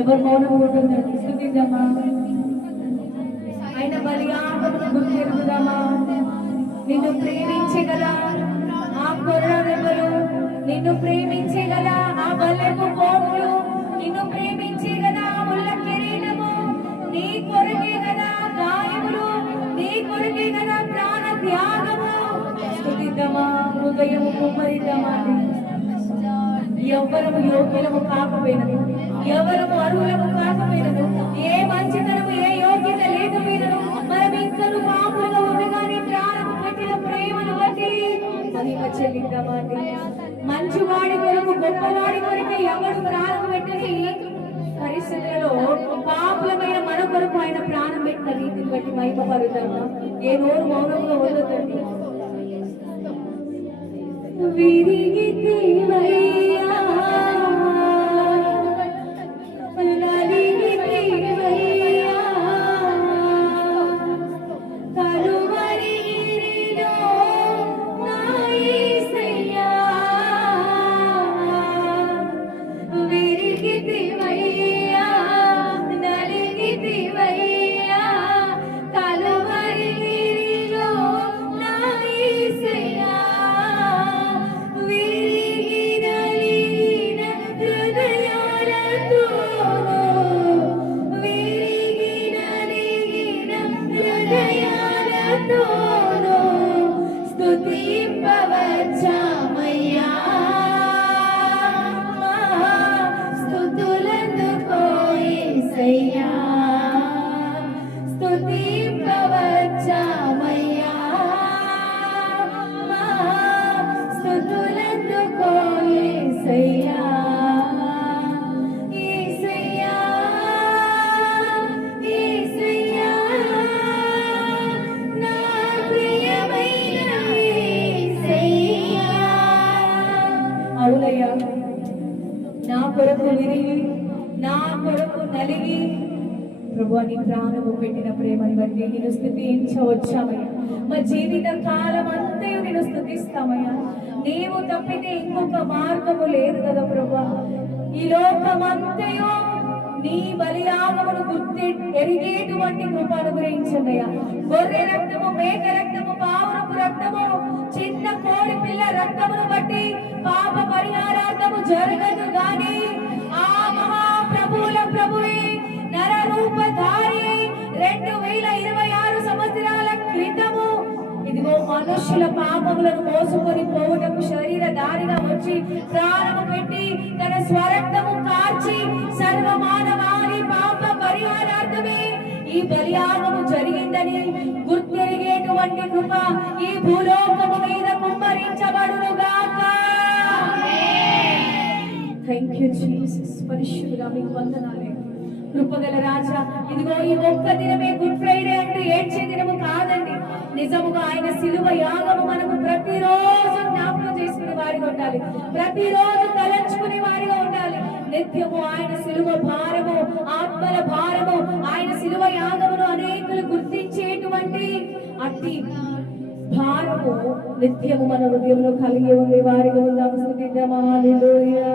ఎవరు మౌనం ఉంటుందండి? స్తుతిద్దామా, ఆయన బలియాగమును గుర్తెరుగుదామా. నిన్ను ప్రేమించగలా ఆ కొర్రదెబ్బలు, నిన్ను ప్రేమించగలా ఆ బలెము కోట్లు, నిన్ను ప్రేమించగలా ముళ్ళ కిరీటము, నీ కొరకే కదా గాయములు, నీ కొరకే కదా ప్రాణ త్యాగము. స్తుతిద్దామా, హృదయము కుమ్మరిద్దామా. ఎవరము యోగ్యులము కాకపోయినను, ఎవరము అర్హులము కాకపోయినను, ఏ మంచితనము ఏ యోగ్యత లేకపోయినను మనం ఇంకను పాపులుగా ఉండగానే ప్రాణము పెట్టిన ప్రేమను బట్టి మహిమ చెల్లిద్దామండి. మంచివాడి కొరకు గొప్పవాడి కొరకు ఎవరు ప్రాణం పెట్టని పరిస్థితులలో పాపులమైన మన కొరకు ఆయన ప్రాణం పెట్టిన రీతిని బట్టి మహిమ పరుద్దామా. ఏ నోరు మౌనంగా ఉండదండి. విరిగితివయ్యా నలిగితివయ్యా కలువరిగిరిలో నా యేసయ్యా, విరిగితివయ్యా నలిగితివయ్యా కలువరిగిరిలో నా యేసయ్యా, స్తుతింపవచ్చామయ్యా, స్తుతులందుకో యేసయ్యా, స్తుతింపవచ్చామయ్యా, స్తుతులందుకో యేసయ్యా. అవునయ్యా, నా కొరకు విరిగి నా కొరకు నలిగి ప్రభు నీ ప్రాణము పెట్టిన ప్రేమను బట్టి నేను స్తుతించవచ్చామయ్యా. మా జీవిత కాలం అంతయు నేను స్తుతిస్తామయ్యా. నీవు తప్పితే ఇంకొక మార్గము లేదు కదా ప్రభు. ఈ లోకమంతయు నీ బలియాగమును గుర్తి ఎరిగేటువంటి కృప అనుగ్రహించండియా. గొర్రె రక్తము, మేక రక్తము, పావురపు రక్తము, చిన్న కోడి పిల్ల రక్తమును బట్టి పాప పరిహారార్థము జరగదు గాని ఆ మహాప్రభువుల ప్రభువే నర రూపధారి 2026 సంవత్సరాల క్రితము ఇదిగో మనుషుల పాపములను మోసుకొని పోవుటకు శరీర దారిగా వచ్చి ప్రాణము పెట్టి తన స్వరక్తము కార్చి సర్వమానవాళి పాప పరిహారార్థమే ఈ బలియాగము జరిగిందని గుర్తెరిగేటువంటి కృప ఈ భూలోకము మీద కుమ్మరించబడును గాక. Thank you Jesus. పరిశుద్ధుడా మీకు వందనాలు. కృపగల రాజా, ఇదిగో ఈ ఒక్క దినమే గుడ్ ఫ్రైడే అంటే ఏడ్చే దినము కాదండి. నిజముగా ఆయన శిలువ యాగము మనకు ప్రతిరోజు జ్ఞాపకం చేసుకునే వారిగా ఉండాలి, ప్రతిరోజు తలంచుకునే వారిగా ఉండాలి. నిత్యము ఆయన శిలువ భారము, ఆత్మల భారము, ఆయన శిలువ యాగమును అనేకులు గుర్తించేటువంటి అతి భారము నిత్యము మన హృదయంలో కలిగి ఉండే వారిగా ఉందాము. స్తుతిద్దామా. హల్లెలూయా.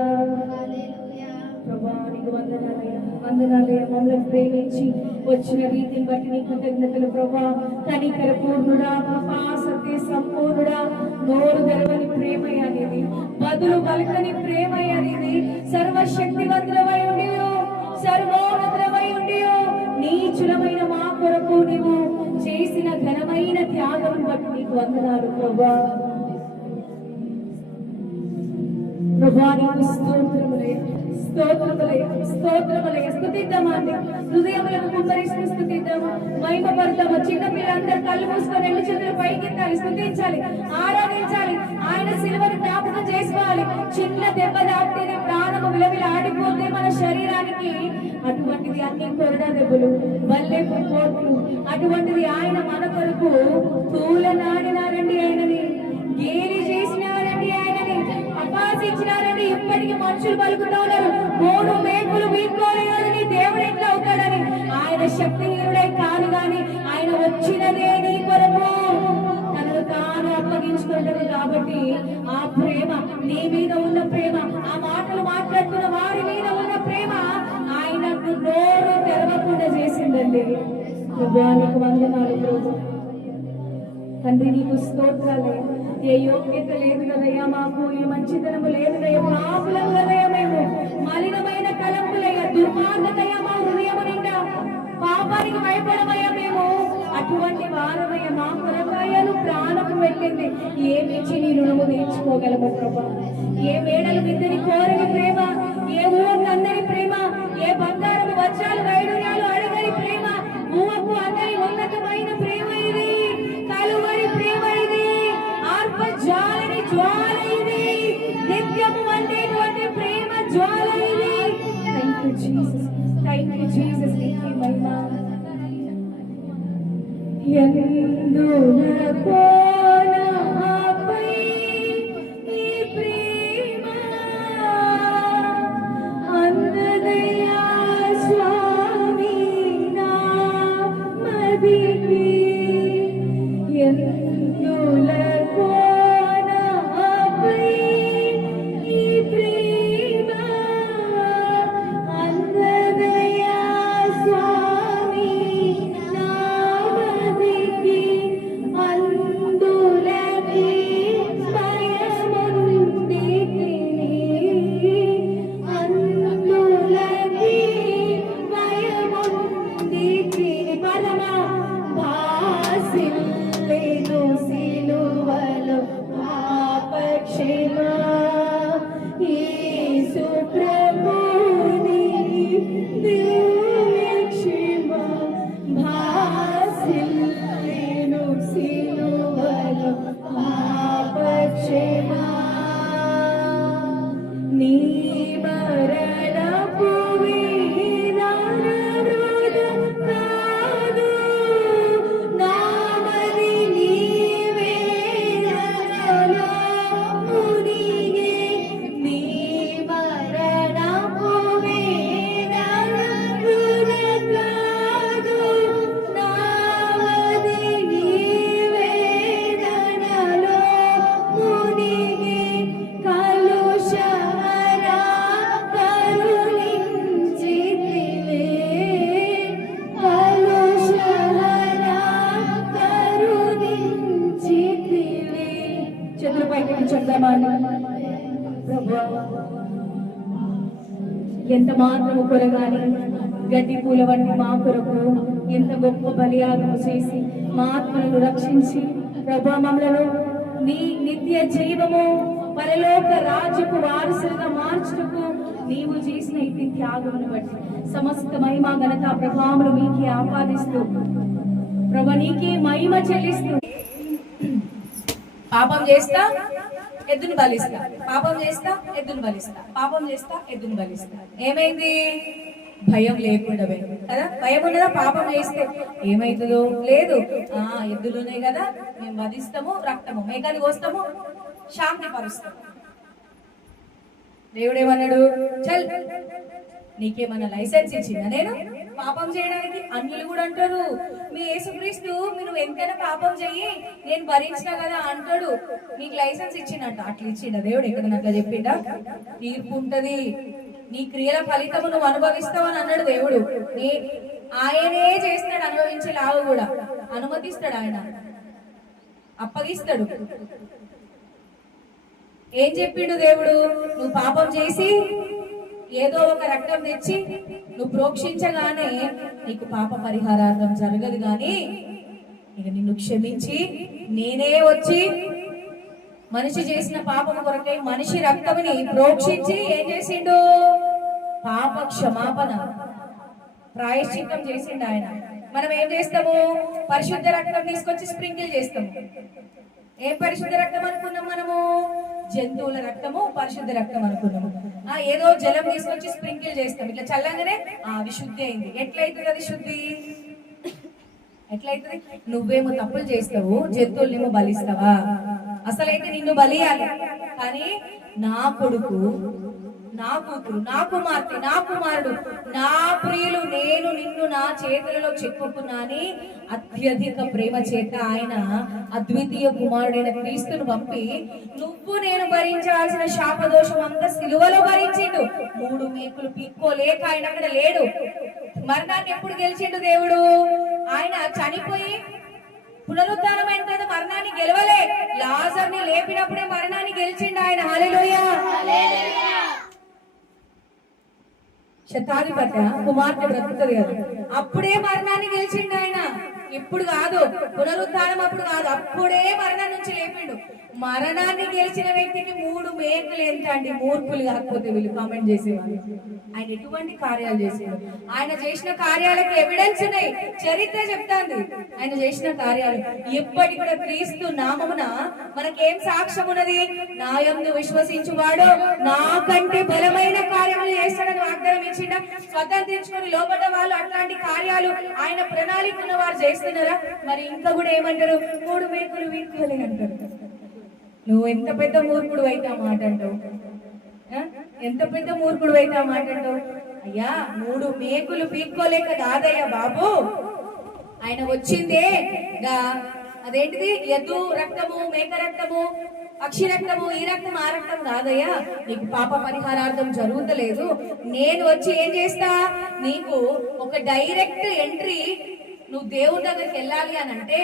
ప్రభువా నీకు వందనాలయ్యా, వందనాలయ్యా. మమ్మల్ని ప్రేమించి వచ్చిన రీతిని బట్టి నీ కృతజ్ఞతలు ప్రభువా. కనికర పూర్ణుడా, కృపా సత్య సంపూర్ణుడా, నోరు తెరవని ప్రేమయ్య అనేది, బదులు పలకని ప్రేమయ్య అనేది, సర్వశక్తివంతులమై ఉండి సర్వోన్నతులమై ఉండి నీచులమైన మా కొరకు నీవు చేసిన ఘనమైన త్యాగం బట్టి నీకు వందనాలు ప్రభువా. ప్రభువా నీకు స్తోత్రములయ్యా, స్తోత్రములయ్యా, స్తోత్రములయ్యా. స్తుతిద్దామండి, హృదయములను కుమ్మరిస్తూ స్తుతిద్దాము, మహిమపడతాము. చిన్నపిల్లలందరూ కళ్ళు మూసుకొని 2 చేతులు పైకెత్తాలి, స్తుతించాలి, ఆరాధించాలి. ఆయన సిలువను జ్ఞాపకం చేసుకోవాలి. చిన్న దెబ్బ దాటితే ప్రాణము విలవిల ఆడిపోతే మన శరీరానికి అటువంటిది అన్ని కొరడా దెబ్బలు, బల్లెపు కోట్లు, అటువంటిది ఆయన మన కొరకు తూలనాడినారండి, ఆయనని గేలి చేసినారండి, ఆయనని అపాసించినారండి. ఇప్పటికీ మనుషులు పలుకుతూ ఉన్నారు, 3 మేకులు వీక్కోలేదని దేవుడు ఎట్లా అవుతాడని. ఆయన శక్తిహీనుడై కాదు గాని ఆయన వచ్చినదే నీ కొరకు, తనను తాను అప్పగించుకుంటాడు. కాబట్టి ఆ ప్రేమ, నీ మీద ఉన్న ప్రేమ, ఆ మాటలు మాట్లాడుతున్న వారి మీద ఉన్న ప్రేమ ఆయనకు నోరు తెరవకుండా చేసిందండి. ప్రభువానికి వందనాలు ప్రభు. తండ్రి నీకు స్తోత్రాలే. ఏ యోగ్యత లేదు కదయ్యా మాకు, ఏ మంచితనము లేదు కదయ్యా, పాపులం కదయ్యా మేము, మలినమైన తలంపులయ్యా, దుర్మార్గతయ్యా మా హృదయము నిండా, పాపానికి భయపడమయ్యా మేము. అటువంటి వారమయ్యా, మా కొరకాయలు ప్రాణము వెళ్ళింది. ఏమిచ్చి నీ రుణము తీర్చుకోగలము ప్రభా? ఏ మేడలు మిద్దని కోరని ప్రేమ, ఏ ఊరికి అందరి ప్రేమ, ఏ బంగారము వజ్రాలు వైడూర్యాలు అడగని ప్రేమ, ఊహకు అందరి ఉన్నతమైన ప్రేమ ఇది, కలువరి ప్రేమ ఇది, ఆర్పజాలని జ్వాల ఇది, నిత్యము వండేటువంటి ప్రేమ జ్వాల ఇది. Thank you Jesus, thank you Jesus. నీకే మహిమ. ఎందులకో నాపై నీ ప్రేమ అందదయ్యా స్వామి నా మదికి, ఎందులకో నాపై నీ ప్రేమ అందదయ్యా స్వామి నా మదికి, అందులకి భయముందితిని, అందులకి భయముందితిని. పరమ భాసిల్లేను సిలువలో పాపక్షేమా, యేసు ప్రభుని దివ్యక్షేమా, భాసిల్లేను సిలువలో పాపక్షేమా. నీ మరణపు వీరారుడు కాదు, నామది నీవే నరలో మునిగే. నీ మరణపు వీరారుడు కాదు, నామది నీవే నరలో మునిగే. కలుషహరా కరుణించితివే, కలుషహరా కరుణించితివే. చేతులపైకి చెప్దామా? ప్రభువా, ఎంత మాత్రము కొరగాని గడ్డి పూల వంటి మా కొరకు ఎంత గొప్ప బలియాగము చేసి మా ఆత్మలను రక్షించి ప్రభువా మమ్మలను నీ నిత్య జీవము పరలోక రాజ్యపు వారసులుగా మార్చుటకు నీవు చేసిన ఇట్టి త్యాగమును బట్టి సమస్త మహిమ ఘనత ప్రభావములు మీకే ఆపాదిస్తూ ప్రభు నీకే మహిమ చెల్లిస్తూ, పాపం చేస్తా ఎద్దుని బలిస్తా, పాపం చేస్తా ఎద్దుని బలిస్తా, పాపం చేస్తా ఎద్దుని బలిస్తా. ఏమైంది? భయం లేకుండా కదా. భయం ఉన్నదా? పాపం చేస్తే ఏమైతుందో లేదు. ఎద్దులునే కదా, మేము వధిస్తాము, రక్తము మేకని కోస్తాము, శాంతి పరుస్తాము. దేవుడేమన్నాడు? చల్, నీకేమన్నా లైసెన్స్ ఇచ్చిందా నేను పాపం చేయడానికి? అన్యులు కూడా అంటారు, మీ యేసుక్రీస్తు మీరు ఎంతైనా పాపం చెయ్యి నేను భరించినా కదా అంటాడు, నీకు లైసెన్స్ ఇచ్చిండంట. అట్లా ఇచ్చిండ దేవుడు? ఎక్కడ అట్లా చెప్పిండా? తీర్పు ఉంటది, నీ క్రియల ఫలితము నువ్వు అనుభవిస్తావు అని అన్నాడు దేవుడు. ఆయనే చేస్తాడు, అనుభవించే లావు కూడా అనుమతిస్తాడు, ఆయన అప్పగిస్తాడు. ఏం చెప్పిండు దేవుడు? నువ్వు పాపం చేసి ఏదో ఒక రక్తం తెచ్చి నువ్వు ప్రోక్షించగానే నీకు పాప పరిహారార్థం జరగదు, కానీ ఇక నిన్ను క్షమించి నేనే వచ్చి మనిషి చేసిన పాపం కొరకై మనిషి రక్తముని ప్రోక్షించి ఏం చేసిండు? పాప క్షమాపణ ప్రాయశ్చిత్తం చేసిండు ఆయన. మనం ఏం చేస్తాము? పరిశుద్ధ రక్తం తీసుకొచ్చి స్ప్రింకిల్ చేస్తాము. ఏం పరిశుద్ధ రక్తం అనుకున్నాం మనము? జంతువుల రక్తము పరిశుద్ధ రక్తం అనుకున్నాము. ఏదో జలం తీసుకొచ్చి స్ప్రింకిల్ చేస్తాం, ఇట్లా చల్లంగానే అవి శుద్ధి అయింది. ఎట్లయితుంది అది శుద్ధి? ఎట్లయితుంది? నువ్వేమో తప్పులు చేస్తావు, జంతువులనేమో బలిస్తావా? అసలైతే నిన్ను బలియాలి, కానీ నా కొడుకు నా కూతురు, నా కుమార్తె, నా కుమారుడు, నా ప్రియులు, నేను నిన్ను నా చేతులలో చెక్కుకున్నాని అత్యధిక ప్రేమ చేత ఆయన అద్వితీయ కుమారుడైన క్రీస్తును పంపి నువ్వు నేను భరించాల్సిన శాపదోషం అంతా సిలువలో భరించిండు. 3 మేకులు పీక్కోలేక ఆయన అక్కడ లేడు. మరణాన్ని ఎప్పుడు గెలిచిండు దేవుడు? ఆయన చనిపోయి పునరుద్ధానమైన తర్వాత మరణాన్ని గెలవలే. లాజర్ని లేపినప్పుడే మరణాన్ని గెలిచిండు ఆయన. హల్లెలూయా. శతాధిపతి కుమార్తె బ్రతుకుతుంది కదా, అప్పుడే మరణాన్ని గెలిచిండు ఆయన. ఇప్పుడు కాదు, పునరుద్ధానం అప్పుడు కాదు, అప్పుడే మరణం నుంచి లేపిండు. మరణాన్ని గెలిచిన వ్యక్తికి 3 మేకులు ఎంత అండి? మూర్ఖులు కాకపోతే వీళ్ళు కామెంట్ చేసేవాళ్ళు. ఆయన ఎటువంటి కార్యాలు చేసేవాడు? ఆయన చేసిన కార్యాలకు ఎవిడెన్స్ ఉన్నాయి, చరిత్ర చెప్తాంది ఆయన చేసిన కార్యాలు. ఎప్పటికి కూడా క్రీస్తు నామమున మనకేం సాక్ష్యం ఉన్నది? నా యందు విశ్వసించువాడు నాకంటే బలమైన కార్యములు చేస్తాడని వాగ్దానం ఇచ్చిండ. స్వతంత్రించుకొని లోపడ్డ వాళ్ళు అట్లాంటి కార్యాలు ఆయన ప్రణాళిక ఉన్న వారు చేస్తున్నారా? మరి ఇంకా కూడా ఏమంటారు? 3 మేకులు వీక్కోలే అంటారు. నువ్వు ఎంత పెద్ద మూర్ఖుడు అయితే ఆ మాట అంటావు? ఎంత పెద్ద మూర్ఖుడు అయితే ఆ మాట అంటావు? అయ్యా 3 మేకులు పీక్కోలేక కాదయ్యా బాబు, ఆయన వచ్చిందే అదేంటిది? ఎద్దు రక్తము, మేక రక్తము, పక్షి రక్తము, ఈ రక్తం ఆ రక్తం కాదయ్యా. నీకు పాప పరిహారార్థం జరుగుతలేదు. నేను వచ్చి ఏం చేస్తా? నీకు ఒక డైరెక్ట్ ఎంట్రీ, నువ్వు దేవుడి దగ్గరికి వెళ్ళాలి అని అంటే,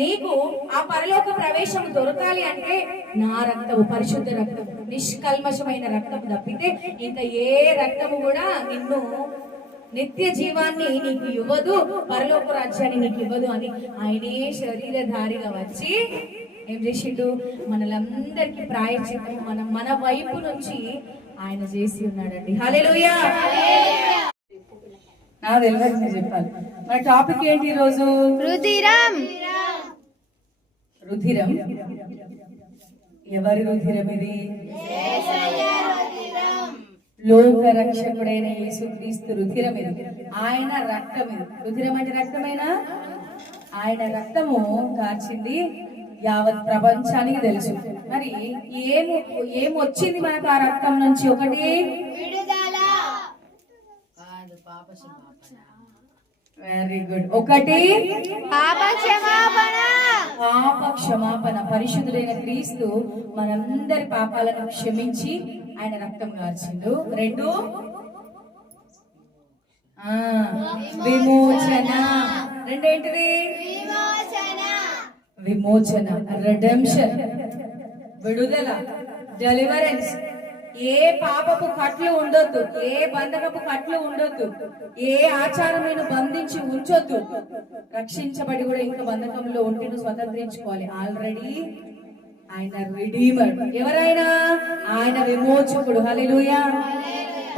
నీకు ఆ పరలోక ప్రవేశం దొరకాలి అంటే నా రక్తము, పరిశుద్ధ రక్తం, నిష్కల్మషమైన రక్తం తప్పితే ఇంకా ఏ రక్తము కూడా నిన్ను నిత్య జీవాన్ని నీకు ఇవ్వదు, పరలోక రాజ్యాన్ని నీకు ఇవ్వదు అని ఆయనే శరీరధారిగా వచ్చి ఏం చేసిండు? మనలందరికీ ప్రాయశ్చిత్తం మన వైపు నుంచి ఆయన చేసి ఉన్నాడండి. హల్లెలూయా. నా తెలియదు మీరు చెప్పాలి. మన టాపిక్ ఏంటి ఈరోజు? రుధిరం. రుధిరం. ఎవరి రుధిరం ఇది? లోక రక్షకుడైన యేసుక్రీస్తు రుధిరం ఇది. ఆయన రక్తం ఇది. రుధిరం అంటే రక్తమేనా? ఆయన రక్తము కార్చింది యావత్ ప్రపంచానికి తెలుసు. మరి ఏం వచ్చింది మనకు ఆ రక్తం నుంచి? ఒకటి వెరీ గుడ్. ఒకటి పాప క్షమాపణ. పరిశుద్ధుడైన క్రీస్తు మనందరి పాపాలను క్షమించి ఆయన రక్తం కార్చిండు. 2 విమోచన. రెండేంటిది? విమోచన, రెడెంప్షన్, విడుదల, డెలివరెన్స్. ఏ పాపపు కట్లు ఉండొద్దు, ఏ బంధకపు కట్లు ఉండొద్దు, ఏ ఆచారం నేను బంధించి ఉంచొద్దు. రక్షించబడి కూడా ఇంకా బంధకంలో ఉంటే నువ్వు స్వతంత్రించుకోవాలి. ఆల్రెడీ ఆయన రిడీమర్. ఎవరైనా ఆయన విమోచకుడు. హల్లెలూయా.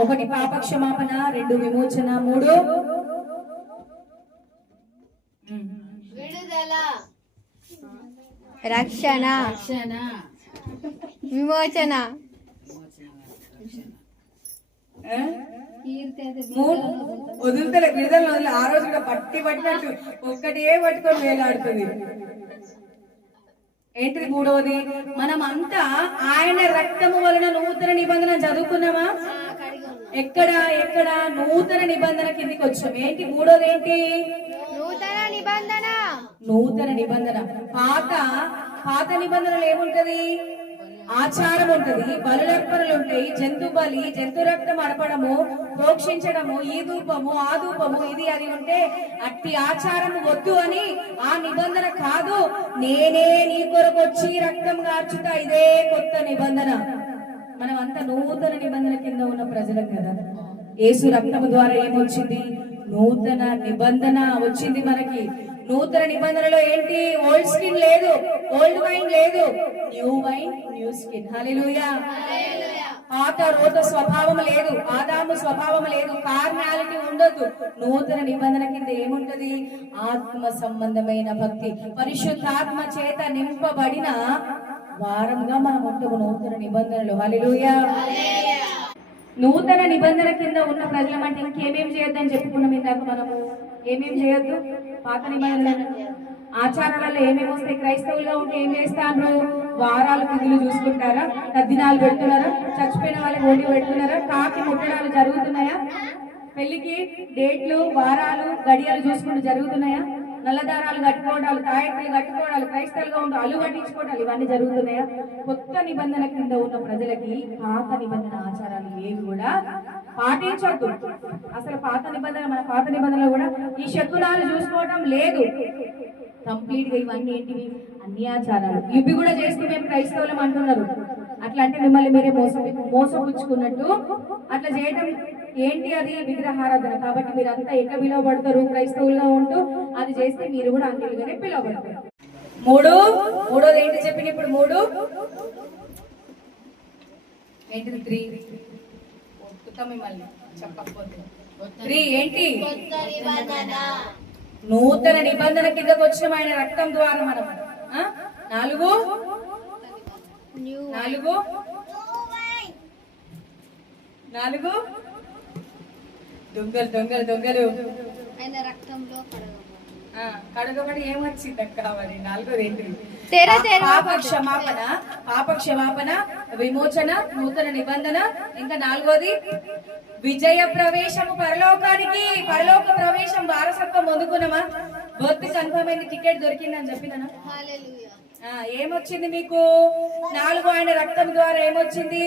1 పాప క్షమాపణ, 2 విమోచన, 3 విడుదల, రక్షణ, విమోచన. వదులుతలే, విడుదల వదిలి. ఆ రోజు కూడా పట్టినట్టు ఒక్కటే పట్టుకొని వేలాడుతుంది. ఏంటిది? 3వది, మనం అంతా ఆయన రక్తము వలన నూతన నిబంధన చదువుకున్నామా? ఎక్కడ నూతన నిబంధన కిందికి వచ్చాం. ఏంటి 3వది? ఏంటి? నూతన నిబంధన. పాత నిబంధనలు ఏముంటది? ఆచారం ఉంటది, బలులర్పణలు ఉంటాయి, జంతు బలి, జంతు రక్తం అడపడము, ప్రోక్షించడము, ఈ ధూపము ఆ ధూపము, ఇది అది ఉంటే అట్టి ఆచారం వద్దు అని ఆ నిబంధన కాదు. నేనే నీ కొరకు వచ్చి రక్తం కార్చుతా, ఇదే కొత్త నిబంధన. మనం అంతా నూతన నిబంధన కింద ఉన్న ప్రజలం కదా. యేసు రక్తము ద్వారా ఏమొచ్చింది? నూతన నిబంధన వచ్చింది మనకి. నూతన నిబంధనలో ఏంటి? ఓల్డ్ స్కిన్ లేదు, ఓల్డ్ వైన్ లేదు, న్యూ వైన్, న్యూ స్కిన్. హల్లెలూయా. పాత రోత స్వభావం లేదు, ఆదాము స్వభావం లేదు, కార్నాలిటీ ఉండొద్దు. నూతన నిబంధన కింద ఏముంటది? ఆత్మ సంబంధమైన భక్తి, పరిశుద్ధాత్మ చేత నింపబడిన వారంగా మనం ఉంటాము నూతన నిబంధనలు. హల్లెలూయా. నూతన నిబంధన కింద ఉన్న ప్రజలం అంటే ఇంకేమేం చేయొద్దని చెప్పుకున్నాం ఇందాక. మనము ఏమేం చేయొద్దు? పాత నిబంధనలు ఆచారాలలో ఏమేమి వస్తాయి? క్రైస్తవులుగా ఉంటే ఏం చేస్తాను? వారాలు తిథులు చూసుకుంటారా? తద్దినాలు పెడుతున్నారా? చచ్చిపోయిన వాళ్ళకి వండి పెడుతున్నారా? కాకి ముట్టడాలు జరుగుతున్నాయా? పెళ్లికి డేట్లు, వారాలు, గడియలు చూసుకుంటూ జరుగుతున్నాయా? నల్లదారాలు కట్టుకోవడాలు, తాయెత్తులు కట్టుకోవడాలు, క్రైస్తవులుగా ఉంటూ అల్లు కట్టించుకోవడాలు ఇవన్నీ జరుగుతున్నాయా? కొత్త నిబంధన కింద ఉన్న ప్రజలకి పాత నిబంధన ఆచారాలు ఏవి కూడా పాటించొద్దు. అసలు మన పాత నిబంధనలు కూడా ఈ శకునాలు చూసుకోవడం లేదు. కంప్లీట్ గా ఇవన్నీ ఏంటివి? అన్యాచారాలు. ఇవి కూడా చేస్తూ మేము క్రైస్తవులం అంటున్నారు. అట్లా అంటే మిమ్మల్ని మీరే మోసపుచ్చుకున్నట్టు. అట్లా చేయడం ఏంటి? అది విగ్రహారాధన. కాబట్టి మీరు అంతా ఎట్లా పిలువబడతారు? క్రైస్తవులుగా ఉంటూ అది చేస్తే మీరు కూడా అంకెలుగానే పిలువబడతారు. మూడోది ఏంటి చెప్పిన? ఇప్పుడు మూడు ఏంటిది? 3 మిమ్మల్ని చెప్పకపోతే 3 ఏంటి? నూతన నిబంధన కిందకు వచ్చిన ఆయన రక్తం ద్వారా మనం. 4 దొంగలు ఆయన రక్తంలో కడగబడి ఏమొచ్చింది కావాలి? 4 ఏంటిది? పాప క్షమాపణ, విమోచన, నూతన నిబంధన. ఇంకా 4 విజయ ప్రవేశము పరలోకానికి. పరలోక ప్రవేశం వారసత్వం పొందుకున్నామా? బర్త్ కన్ఫర్మ్ అయింది, టికెట్ దొరికిందని చెప్పినా? ఏమొచ్చింది మీకు? 4 ఆయన రక్తం ద్వారా ఏమొచ్చింది?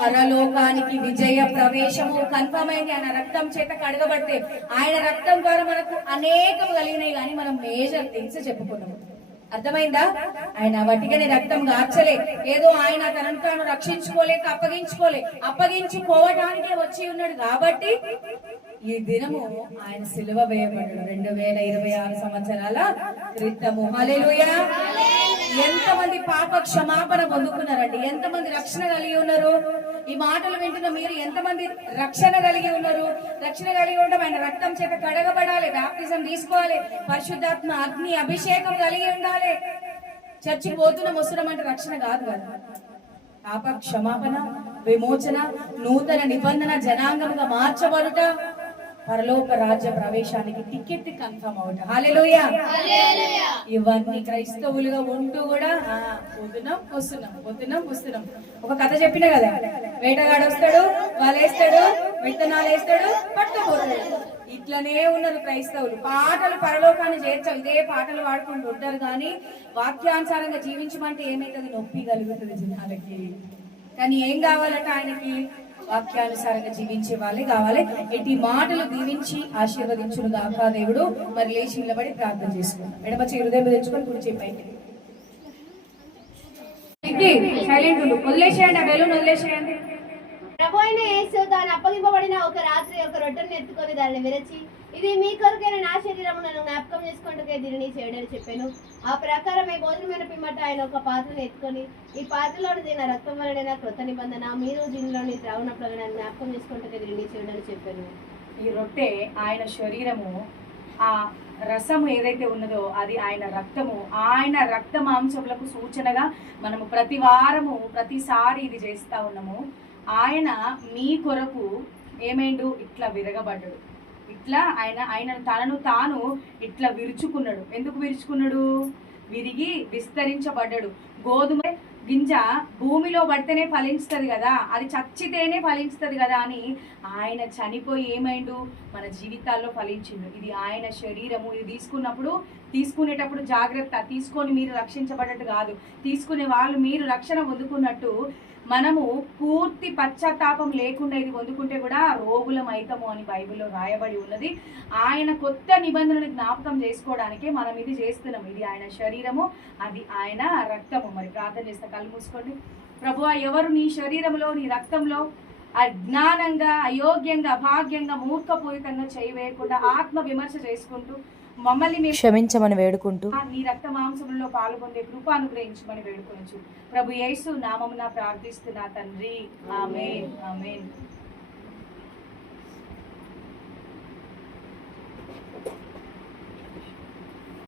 పరలోకానికి విజయ ప్రవేశము కన్ఫర్మ్ అయింది. ఆయన రక్తం చేత కడగబడితే ఆయన రక్తం ద్వారా మనకు అనేకం కలిగినాయి, కానీ మనం మేజర్ థింగ్స్ చెప్పుకున్నాము. అర్థమైందా? ఆయన వట్టిగానే రక్తం గార్చలే. ఏదో ఆయన తనను తాను రక్షించుకోలేక అప్పగించుకోవటానికే వచ్చి ఉన్నాడు. కాబట్టి ఈ దినము ఆయన సిలువ వేయబడ్డాడు 2026 సంవత్సరాల క్రితము. హల్లెలూయా! ఎంతమంది పాప క్షమాపణ పొందుకున్నారండి? ఎంతమంది రక్షణ కలిగి ఉన్నారు? ఈ మాటలు వింటున్న మీరు ఎంతమంది రక్షణ కలిగి ఉన్నారు? రక్షణ కలిగి ఉండడం ఆయన రక్తం చేత కడగబడాలి, బాప్తిజం తీసుకోవాలి, పరిశుద్ధాత్మ అగ్ని అభిషేకం కలిగి ఉండాలి. చర్చి పోతున్న వస్తున్నాం అంటే రక్షణ కాదు కదా. పాప క్షమాపణ, విమోచన, నూతన నిబంధన, జనాంగంగా మార్చబడుట, పరలోక రాజ్య ప్రవేశానికి టికెట్ కన్ఫర్మ్ అవుట. హల్లెలూయా! ఇవన్నీ క్రైస్తవులుగా ఉంటూ కూడా పోతున్నాం. ఒక కథ చెప్పిన కదా, వేటగాడు వస్తాడు, వాళ్ళేస్తాడు, విత్తనాలు వేస్తాడు, పట్టుకుపోతాడు. ఇట్లనే ఉన్నారు క్రైస్తవులు. పాటలు పరలోకాన్ని చేర్చావు, ఇదే పాటలు పాడుకుంటూ ఉంటారు, కానీ వాక్యానుసారంగా జీవించమంటే ఏమైతుంది? నొప్పి కలుగుతుంది జనాలకి. కానీ ఏం కావాలట ఆయనకి? వాక్యానుసారంగా జీవించే వాళ్ళే కావాలి. ఎట్టి మాటలు దీవించి ఆశీర్వదించును గాక దేవుడు. మరి లేచి నిలబడి ప్రార్థన చేసుకుందాం. ఎడమ చేయి హృదయం తెచ్చుకొని కుడి చేయి పైకి సైలెంట్ వదిలేసేయండి. ఆ బెలూన్ వదిలేసేయండి. ప్రభు అయిన యేసు తాను అప్పగింపబడిన ఒక రాత్రి ఒక రొట్టెను ఎత్తుకొని దానిని విరచి, ఇది మీ కొరకైన నా శరీరము, నన్ను జ్ఞాపకం చేసుకుంటూ దీనిని చేయడని చెప్పాను. ఆ ప్రకారమే భోజనమైన పిమ్మట ఆయన ఒక పాత్రను ఎత్తుకొని, ఈ పాత్రలోని దీని రక్తం వలన క్రొత్త నిబంధన, మీరు దీనిలోని త్రాగునప్పుడు నన్ను జ్ఞాపకం చేసుకుంటూ దీనిని చేయడని చెప్పాను. ఈ రొట్టె ఆయన శరీరము, ఆ రసము ఏదైతే ఉన్నదో అది ఆయన రక్తము. ఆయన రక్త మాంసములకు సూచనగా మనము ప్రతి వారము ప్రతిసారి ఇది చేస్తా ఉన్నాము. ఆయన మీ కొరకు ఏమైండు? ఇట్లా విరగబడ్డాడు. ఇట్లా ఆయన తనను తాను ఇట్లా విరుచుకున్నాడు. ఎందుకు విరుచుకున్నాడు? విరిగి విస్తరించబడ్డాడు. గోధుమ గింజ భూమిలో పడితేనే ఫలించుతుంది కదా, అది చచ్చితేనే ఫలించుతుంది కదా అని ఆయన చనిపోయి ఏమైండు? మన జీవితాల్లో ఫలించిండు. ఇది ఆయన శరీరము. ఇది తీసుకునేటప్పుడు జాగ్రత్త. తీసుకొని మీరు రక్షించబడ్డట్టు కాదు, తీసుకునే వాళ్ళు మీరు రక్షణ పొందుకున్నట్టు. మనము పూర్తి పశ్చాత్తాపం లేకుండా ఇది పొందుకుంటే కూడా రోగులం అయితము అని బైబిల్లో రాయబడి ఉన్నది. ఆయన కొత్త నిబంధనలు జ్ఞాపకం చేసుకోవడానికే మనం ఇది చేస్తున్నాం. ఇది ఆయన శరీరము, అది ఆయన రక్తము. మరి ప్రార్థన చేస్తే కళ్ళు మూసుకోండి. ప్రభువా, ఎవరు నీ శరీరంలో నీ రక్తంలో అజ్ఞానంగా, అయోగ్యంగా, అభాగ్యంగా, మూర్ఖపూరితంగా చేయవేయకుండా ఆత్మ విమర్శ చేసుకుంటూ మమ్మల్ని క్షమించమని వేడుకుంటూ నీ రక్త మాంసంలో పాల్గొనే కృప అనుగ్రహించమని వేడుకొనొచ్చు. ప్రభు యేసు నామమున ప్రార్థిస్తున్నా తండ్రి, ఆమేన్, ఆమేన్.